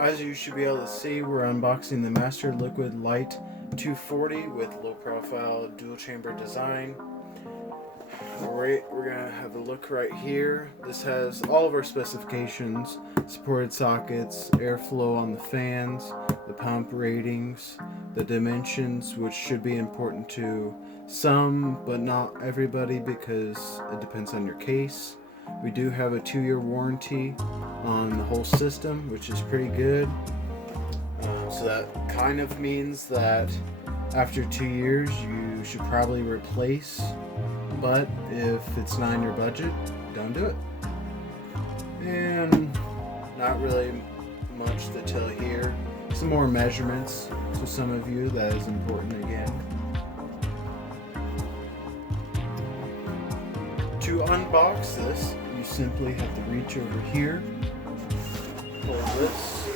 As you should be able to see, we're unboxing the MasterLiquid Lite 240 with low profile dual chamber design. Alright, we're going to have a look right here. This has all of our specifications, supported sockets, airflow on the fans, the pump ratings, the dimensions, which should be important to some but not everybody because it depends on your case. We do have a 2-year warranty on the whole system, which is pretty good. So that kind of means that after 2 years you should probably replace, but if it's not in your budget, don't do it. And not really much to tell here. Some more measurements to some of you, that is important again. To unbox this, you simply have to reach over here, pull this,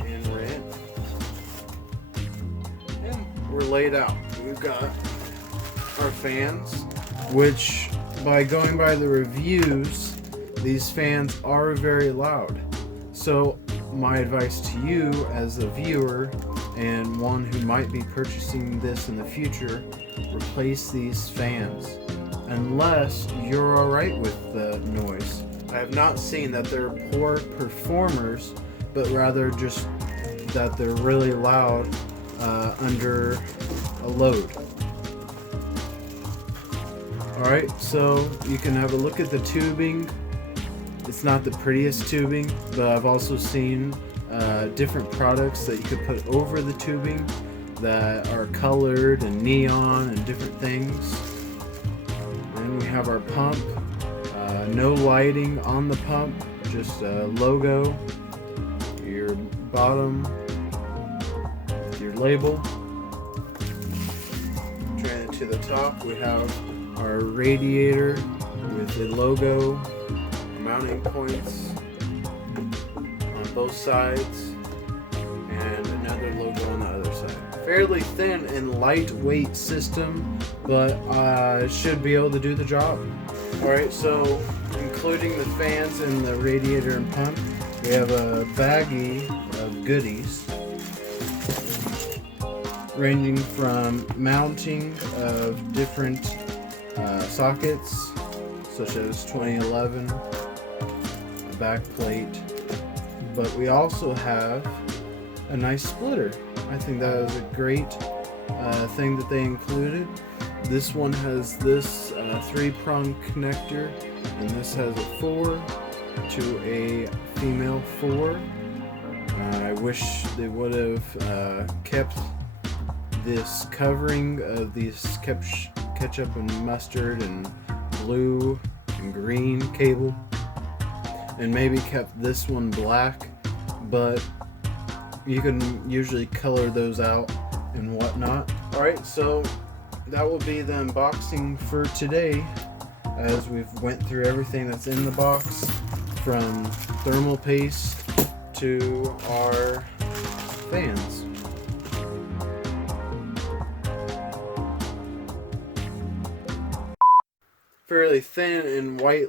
and we're in. And we're laid out. We've got our fans, which by going by the reviews, these fans are very loud. So my advice to you as a viewer and one who might be purchasing this in the future, replace these fans unless you're alright with the noise. I have not seen that they're poor performers, but rather just that they're really loud under a load. Alright, so you can have a look at the tubing. It's not the prettiest tubing, but I've also seen different products that you could put over the tubing that are colored and neon and different things. Then we have our pump. No lighting on the pump, just a logo, your bottom, your label. Turn it to the top, we have our radiator with the logo, mounting points on both sides, and another logo on the other side. Fairly thin and lightweight system, but should be able to do the job. Alright, so including the fans and the radiator and pump, we have a baggie of goodies ranging from mounting of different sockets such as 2011, a back plate, but we also have a nice splitter. I think that was a great thing that they included. This one has this 3-prong connector, and this has a 4 to a female 4. I wish they would have kept this covering of these ketchup and mustard and blue and green cable, and maybe kept this one black, but you can usually color those out and whatnot. Alright, so that will be the unboxing for today, as we've went through everything that's in the box, from thermal paste to our fans. Fairly thin and white